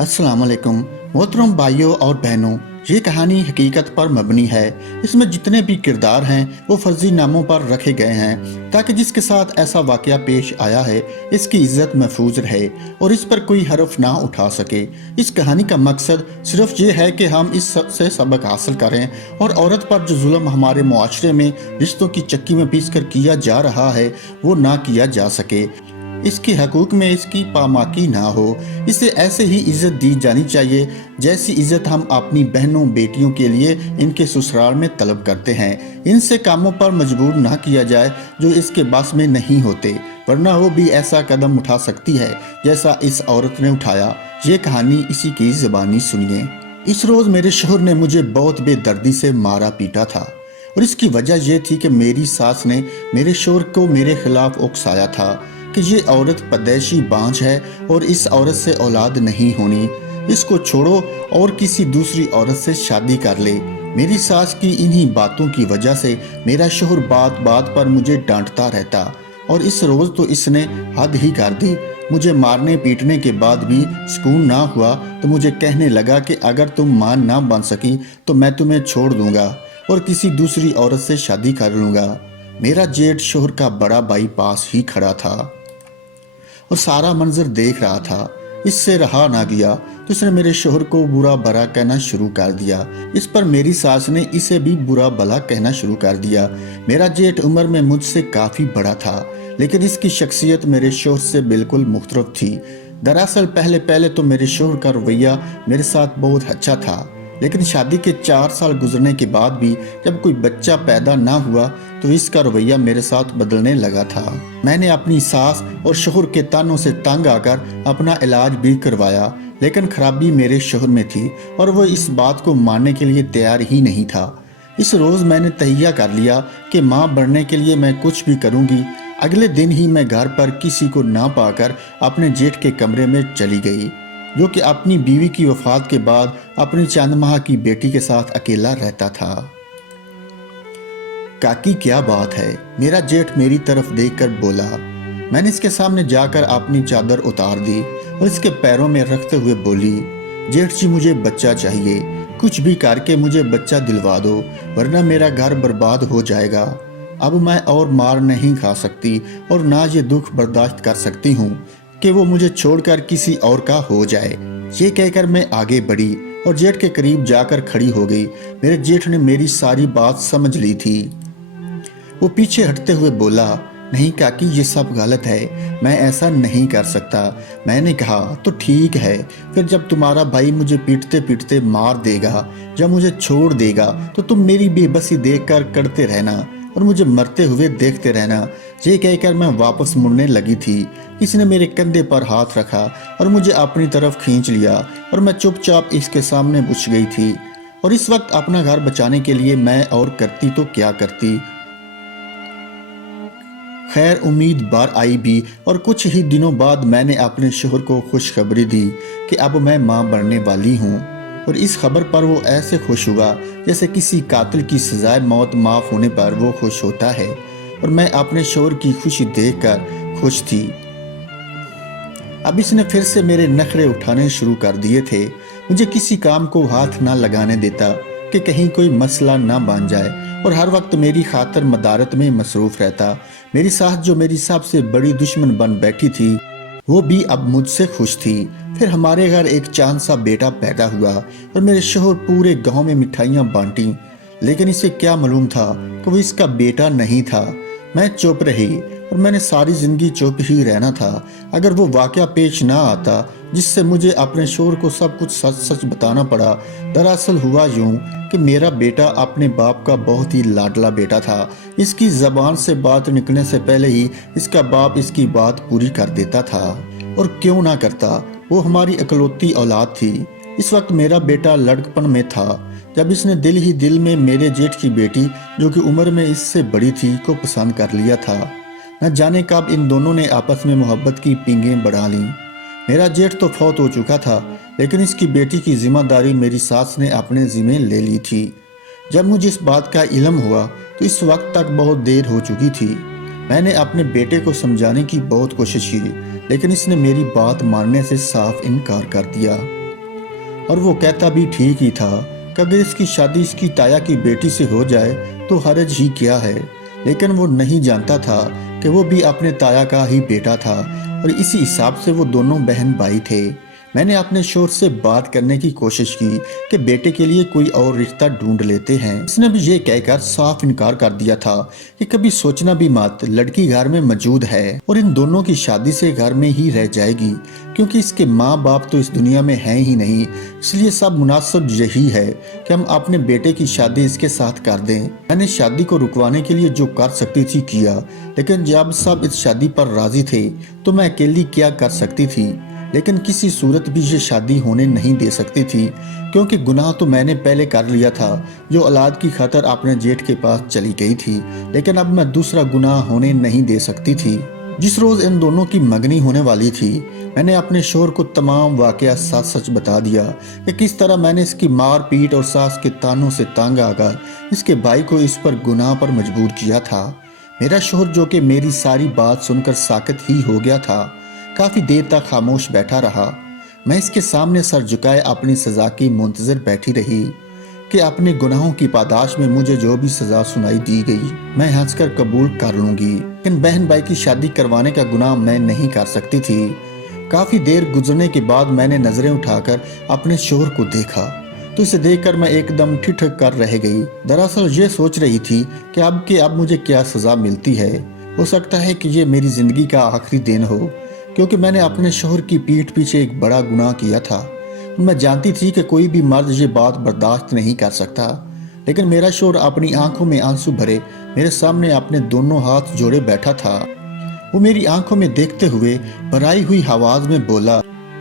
अस्सलाम वालेकुम मोहतरम भाइयों और बहनों। ये कहानी हकीकत पर मबनी है। इसमें जितने भी किरदार हैं वो फर्जी नामों पर रखे गए हैं ताकि जिसके साथ ऐसा वाकया पेश आया है इसकी इज्जत महफूज रहे और इस पर कोई हरफ ना उठा सके। इस कहानी का मकसद सिर्फ ये है कि हम इस से सबक हासिल करें और औरत पर जो जुल्म हमारे मुआशरे में रिश्तों की चक्की में पीस कर किया जा रहा है वो ना किया जा सके, इसकी हकूक में इसकी पामाकी ना हो। इसे ऐसे ही इज्जत दी जानी चाहिए जैसी इज्जत हम अपनी बहनों बेटियों के लिए इनके ससुराल में तलब करते हैं। इनसे कामों पर मजबूर ना किया जाए जो इसके बस में नहीं होते, वरना वो भी ऐसा कदम उठा सकती है जैसा इस औरत ने उठाया। ये कहानी इसी की ज़बानी सुनिए। इस रोज़ मेरे शोहर ने मुझे बहुत बेदर्दी से मारा पीटा था और इसकी वजह यह थी कि मेरी सास ने मेरे शोहर को मेरे खिलाफ उकसाया था कि ये औरत परदेशी बांझ है और इस औरत से औलाद नहीं होनी, इसको छोड़ो और किसी दूसरी औरत से शादी कर ले। मेरी सास की इन्हीं बातों की वजह से मेरा शोहर बात बात पर मुझे डांटता रहता और इस रोज़ तो इसने हद ही कर दी। मुझे मारने पीटने के बाद भी सुकून ना हुआ तो मुझे कहने लगा कि अगर तुम मां ना बन सकी तो मैं तुम्हें छोड़ दूंगा और किसी दूसरी औरत से शादी कर लूंगा। मेरा जेठ शोहर का बड़ा भाई पास ही खड़ा था और सारा मंजर देख रहा था। इससे रहा ना गया तो उसने मेरे शोहर को बुरा भला कहना शुरू कर दिया। इस पर मेरी सास ने इसे भी बुरा भला कहना शुरू कर दिया। मेरा जेठ उम्र में मुझसे काफ़ी बड़ा था लेकिन इसकी शख्सियत मेरे शोहर से बिल्कुल मुख्तलिफ थी। दरअसल पहले पहले तो मेरे शोहर का रवैया मेरे साथ बहुत अच्छा था, लेकिन शादी के 4 साल गुजरने के बाद भी जब कोई बच्चा पैदा ना हुआ तो इसका रवैया मेरे साथ बदलने लगा था। मैंने अपनी सास और शोहर के तानों से तंग आकर अपना इलाज भी करवाया, लेकिन खराबी मेरे शोहर में थी और वो इस बात को मानने के लिए तैयार ही नहीं था। इस रोज़ मैंने तहिया कर लिया कि माँ बनने के लिए मैं कुछ भी करूँगी। अगले दिन ही मैं घर पर किसी को ना पाकर अपने जेठ के कमरे में चली गई, जो कि अपनी बीवी की वफात के बाद अपनी चंद माह की बेटी के साथ अकेला रहता था। काकी क्या बात है, मेरा जेठ मेरी तरफ देखकर बोला। मैंने इसके सामने जाकर अपनी चादर उतार दी और इसके पैरों में रखते हुए बोली, जेठ जी मुझे बच्चा चाहिए, कुछ भी करके मुझे बच्चा दिलवा दो वरना मेरा घर बर्बाद हो जाएगा। अब मैं और मार नहीं खा सकती और ना ये दुख बर्दाश्त कर सकती हूँ कि वो मुझे छोड़कर किसी और का हो जाए। ये कहकर मैं आगे बढ़ी और जेठ के करीब जाकर खड़ी हो गई। मेरे जेठ ने मेरी सारी बात समझ ली थी। वो पीछे हटते हुए बोला, नहीं काकी ये सब गलत है, मैं ऐसा नहीं कर सकता। मैंने कहा तो ठीक है, फिर जब तुम्हारा भाई मुझे पीटते पीटते मार देगा या मुझे छोड़ देगा तो तुम मेरी बेबसी देखकर करते रहना और मुझे मरते हुए देखते रहना। ये कहकर मैं वापस मुड़ने लगी थी। किसी ने मेरे कंधे पर हाथ रखा और मुझे अपनी तरफ खींच लिया और मैं चुपचाप इसके सामने बुझ गई थी। और इस वक्त अपना घर बचाने के लिए मैं और करती तो क्या करती। खैर उम्मीद बार आई भी और कुछ ही दिनों बाद मैंने अपने शोहर को खुशखबरी दी कि अब मैं मां बनने वाली हूं और इस खबर पर वो ऐसे खुश हुआ जैसे किसी कातिल की सजाए मौत माफ होने पर वो खुश होता है, और मैं अपने शोहर की खुशी देखकर खुश थी। अब इसने फिर से मेरे नखरे उठाने शुरू कर दिए थे। मुझे किसी काम को हाथ ना लगाने देता कि कहीं कोई मसला ना बन जाए और हर वक्त मेरी खातर मदारत में मसरूफ रहता। मेरी सास जो मेरी सबसे बड़ी दुश्मन बन बैठी थी वो भी अब मुझसे खुश थी। फिर हमारे घर एक चांद सा बेटा पैदा हुआ और मेरे शोहर पूरे गांव में मिठाइयाँ बांटी, लेकिन इसे क्या मालूम था कि वो इसका बेटा नहीं था। मैं चुप रही और मैंने सारी जिंदगी चुप ही रहना था। अगर वो वाकया पेश ना आता जिससे मुझे अपने शोहर को सब कुछ सच सच बताना पड़ा। दरअसल हुआ यूं कि मेरा बेटा अपने बाप का बहुत ही लाडला बेटा था। इसकी ज़बान से बात निकलने से पहले ही इसका बाप इसकी बात पूरी कर देता था, और क्यों ना करता, वो हमारी इकलौती औलाद थी। इस वक्त मेरा बेटा लड़कपन में था जब इसने दिल ही दिल में मेरे जेठ की बेटी, जो कि उम्र में इससे बड़ी थी, को पसंद कर लिया था। न जाने कब इन दोनों ने आपस में मोहब्बत की पींगें बढ़ा लीं। मेरा जेठ तो फौत हो चुका था, लेकिन इसकी बेटी की जिम्मेदारी मेरी सास ने अपने जिम्मे ले ली थी। जब मुझे इस बात का इल्म हुआ तो इस वक्त तक बहुत देर हो चुकी थी। मैंने अपने बेटे को समझाने की बहुत कोशिश की, लेकिन इसने मेरी बात मानने से साफ इनकार कर दिया। और वो कहता भी ठीक ही था कि अगर इसकी शादी इसकी ताया की बेटी से हो जाए तो हरज ही क्या है। लेकिन वो नहीं जानता था कि वो भी अपने ताया का ही बेटा था और इसी हिसाब से वो दोनों बहन भाई थे। मैंने अपने शोहर से बात करने की कोशिश की कि बेटे के लिए कोई और रिश्ता ढूंढ लेते हैं। इसने भी ये कहकर साफ इनकार कर दिया था कि कभी सोचना भी मत, लड़की घर में मौजूद है और इन दोनों की शादी से घर में ही रह जाएगी, क्योंकि इसके माँ बाप तो इस दुनिया में हैं ही नहीं। इसलिए सब मुनासिब यही है कि हम अपने बेटे की शादी इसके साथ कर दें। मैंने शादी को रुकवाने के लिए जो कर सकती थी किया, लेकिन जब सब इस शादी पर राजी थे तो मैं अकेली क्या कर सकती थी। लेकिन किसी सूरत भी ये शादी होने नहीं दे सकती थी, क्योंकि गुनाह तो मैंने पहले कर लिया था जो औलाद की खातिर अपने जेठ के पास चली गई थी, लेकिन अब मैं दूसरा गुनाह होने नहीं दे सकती थी। जिस रोज इन दोनों की मंगनी होने वाली थी, मैंने अपने शोहर को तमाम वाकया सच सच बता दिया कि किस तरह मैंने इसकी मार पीट और सास के तानों से तंग आकर इसके भाई को इस पर गुनाह पर मजबूर किया था। मेरा शोहर, जो कि मेरी सारी बात सुनकर साकित ही हो गया था, काफी देर तक खामोश बैठा रहा। मैं इसके सामने सर झुकाए अपनी सजा की मुंतजर बैठी रही कि अपने गुनाहों की पादाश में मुझे जो भी सजा सुनाई दी गई मैं हंसकर कबूल कर लूंगी। लेकिन बहन भाई की शादी करवाने का गुनाह मैं नहीं कर सकती थी। काफी देर गुजरने के बाद मैंने नजरें उठाकर अपने शोहर को देखा तो इसे देखकर मैं एकदम ठिठक कर रह गई। दरअसल ये सोच रही थी कि अब मुझे क्या सजा मिलती है। हो सकता है कि ये मेरी जिंदगी का आखिरी दिन हो, क्योंकि मैंने अपने शोहर की पीठ पीछे एक बड़ा गुनाह किया था। मैं जानती थी कि कोई भी मर्द ये बात बर्दाश्त नहीं कर सकता, लेकिन मेरा शोहर अपनी आंखों में आंसू भरे मेरे सामने अपने दोनों हाथ जोड़े बैठा था। वो मेरी आंखों में देखते हुए भराई हुई आवाज में बोला,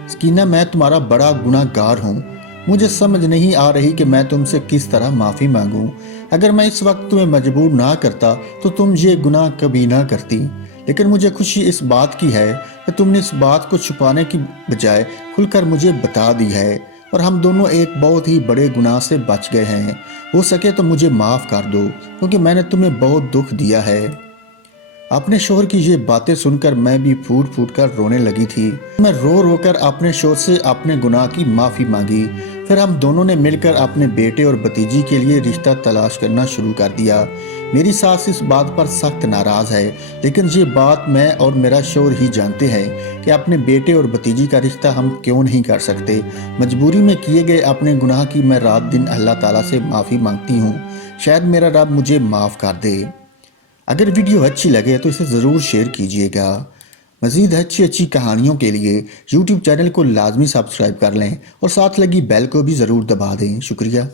सकीना, मैं तुम्हारा बड़ा गुनाहगार हूँ। मुझे समझ नहीं आ रही कि मैं तुमसे किस तरह माफी मांगूं। अगर मैं इस वक्त तुम्हें मजबूर ना करता तो तुम ये गुनाह कभी ना करती। लेकिन मुझे खुशी इस बात की है कि तुमने इस बात को छुपाने की बजाय खुलकर मुझे बता दी है और हम दोनों एक बहुत ही बड़े गुनाह से बच गए हैं। हो सके तो मुझे माफ कर दो, क्योंकि मैंने तुम्हें बहुत दुख दिया है। अपने शोहर की ये बातें सुनकर मैं भी फूट फूट कर रोने लगी थी। मैं रो रो कर अपने शोहर से अपने गुनाह की माफी मांगी। फिर हम दोनों ने मिलकर अपने बेटे और भतीजी के लिए रिश्ता तलाश करना शुरू कर दिया। मेरी सास इस बात पर सख्त नाराज है, लेकिन ये बात मैं और मेरा शोहर ही जानते हैं कि अपने बेटे और भतीजी का रिश्ता हम क्यों नहीं कर सकते। मजबूरी में किए गए अपने गुनाह की मैं रात दिन अल्लाह ताला से माफी मांगती हूँ। शायद मेरा रब मुझे माफ कर दे। अगर वीडियो अच्छी लगे तो इसे ज़रूर शेयर कीजिएगा। मज़ीद अच्छी कहानियों के लिए YouTube चैनल को लाजमी सब्सक्राइब कर लें और साथ लगी बेल को भी ज़रूर दबा दें। शुक्रिया।